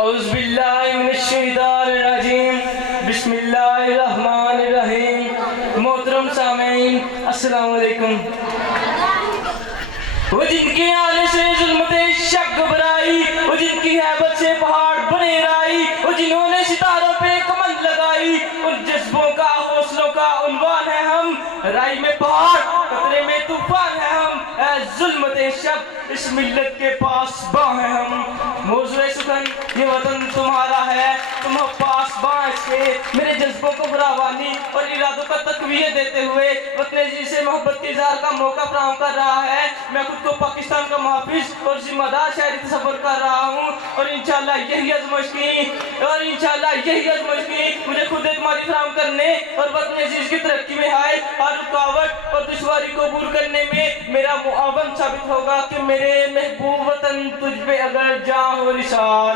اعوذ باللہ من الشیطان الرجیم بسم اللہ الرحمن الرحیم۔ محترم سامعین السلام علیکم۔ وہ جن کے آنے سے ظلمت شک گھبرائی، وہ جن کی ہیبت سے پہاڑ بنے رائی، وہ جنہوں نے ستاروں پہ کمند لگائی، ان جذبوں کا حوصلوں کا عنوان ہے ہم، رائی میں پہاڑ قطرے میں طوفان ہے ہم، اے ظلمت شک اس ملت کے پاس باں ہیں ہم۔ موضوع سخن یہ وطن تمہارا ہے، تم ہو پاس باں اس کے، میرے جذبوں کو فراوانی اور ارادوں کا تقویت دیتے ہوئے وطن عزیز سے محبت کے اظہار کا موقع فراہم کر رہا ہے۔ میں خود کو پاکستان کا محافظ اور ذمہ دار شہری تصور کر رہا ہوں، اور انشاءاللہ یہی عزم کی مجھے خود اعتمادی فراہم کرنے اور وطن عزیز کی ترقی میں آئے ہر رکاوٹ اور دشواری کو عبور کرنے میں میرا معاون ثابت ہوگا کہ میرے محبوب وطن تجھ پہ اگر جاں ہو نثار،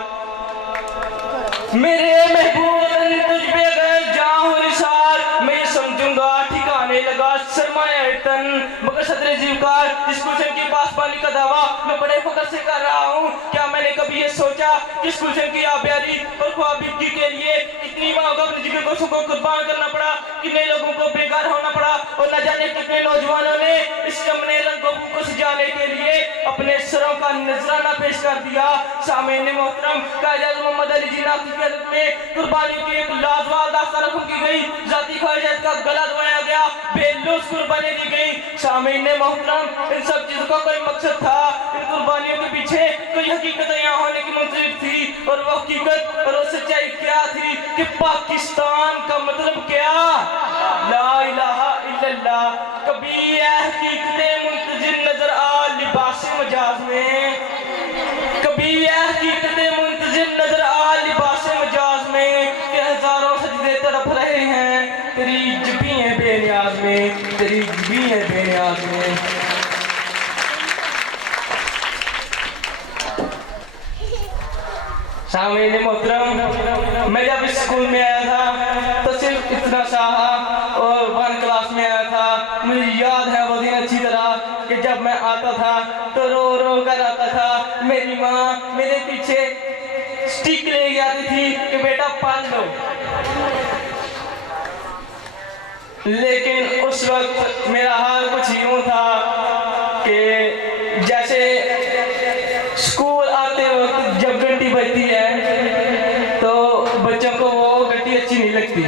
میرے محبوب وطن تجھ پہ اگر جاں ہو نثار، میں یہ سمجھوں گا ٹھکانے لگا سرمایہ تن، مگر صدر زیوکار جس گلشن کی پاسبانی کا دعویٰ میں بڑے فخر سے کر رہا ہوں۔ کیا میں نے کبھی یہ سوچا کہ اس گلشن کی آبیاری اور خوابیدگی کے لیے اتنی ماں کو اپنے جگر گوشوں کو قربان کرنا پڑا، کتنے لوگوں کو بیگار ہونا پڑا، اور نہ جانے کتنے نوجوانوں نے اس چمنے رنگوں کو سجانے کے لیے اپنے سروں کا نذرانہ پیش کر دیا۔ سامعین محترم، قائد اعظم محمد علی جناح کی قیادت میں قربانیوں کی ایک لازوال داستان رقم کی گئی، ذاتی خواہشات کا گلا دبایا گیا، بے لوث قربانیاں دی گئی۔ سامعین محترم، ان سب چیزوں کا کوئی مقصد تھا، ان قربانیوں کے پیچھے کوئی حقیقت یہاں ہونے کی منتظر تھی، اور وہ حقیقت اور وہ سچائی کیا تھی کہ پاکستان کا مطلب کیا؟ لا الہ الا اللہ۔ کبھی یہ حقیقتیں منتظر نظر آ لباس مجاز میں، کبھی یہ حقیقتیں منتظر نظر آ لباس مجاز میں، کہ ہزاروں سجدے تڑپ رہے ہیں تیری جبیں بے نیاز میں، تیری جبیں بے نیاز میں۔ سامعین محترم، میں جب اس سکول میں آیا تھا تو صرف اتنا سا اور 1 کلاس میں آیا تھا۔ مجھے یاد ہے وہ دن اچھی طرح کہ جب میں آتا تھا تو رو رو کر آتا تھا، میری ماں میرے پیچھے سٹک لے کے آتی تھی کہ بیٹا پڑھ لو، لیکن اس وقت میرا حال کچھ یوں تھا کہ جیسے اسکول آتے وقت جب گھنٹی بجتی ہے تو بچوں کو وہ گھنٹی اچھی نہیں لگتی،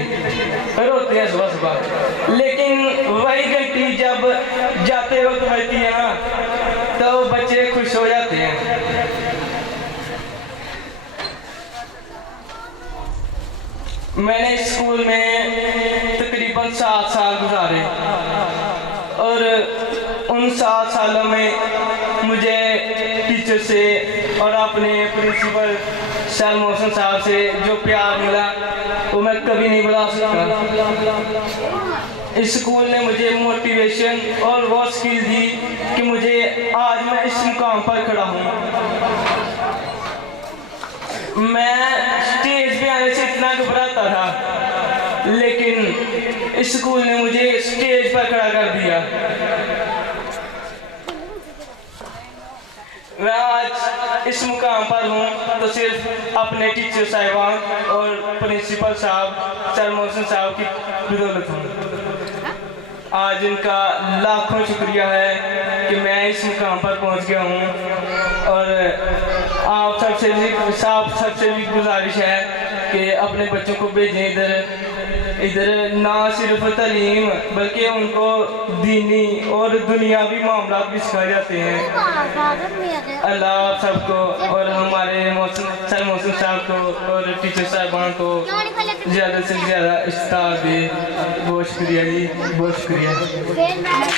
روتے ہیں صبح صبح، لیکن وہی گھنٹی جب جاتے وقت بجتی ہے نا تو بچے خوش ہو جاتے ہیں۔ میں نے اسکول میں تقریباً 7 سال گزارے، اور ان 7 سالوں میں مجھے ٹیچر سے اور اپنے پرنسپل سر محسن صاحب سے جو پیار ملا وہ میں کبھی نہیں بتا سکتا۔ اس سکول نے مجھے موٹیویشن اور وہ سکل دی کہ مجھے آج میں اس مقام پر کھڑا ہوں۔ میں اسٹیج پہ آنے سے اتنا گھبراتا تھا، لیکن اس سکول نے مجھے اسٹیج پر کھڑا کر دیا۔ میں آج اس مقام پر ہوں تو صرف اپنے ٹیچر صاحبان اور پرنسپل صاحب سر محسن صاحب کی بدولت ہوں۔ آج ان کا لاکھوں شکریہ ہے کہ میں اس مقام پر پہنچ گیا ہوں، اور آپ سب سے بھی گزارش ہے کہ اپنے بچوں کو بھیجیں ادھر نہ صرف تعلیم بلکہ ان کو دینی اور دنیاوی معاملات بھی سکھائے جاتے ہیں۔ اللہ آپ سب کو اور ہمارے سر محسن صاحب کو اور ٹیچر صاحبان کو زیادہ سے زیادہ استعداد دے۔ بہت شکریہ جی، بہت شکریہ۔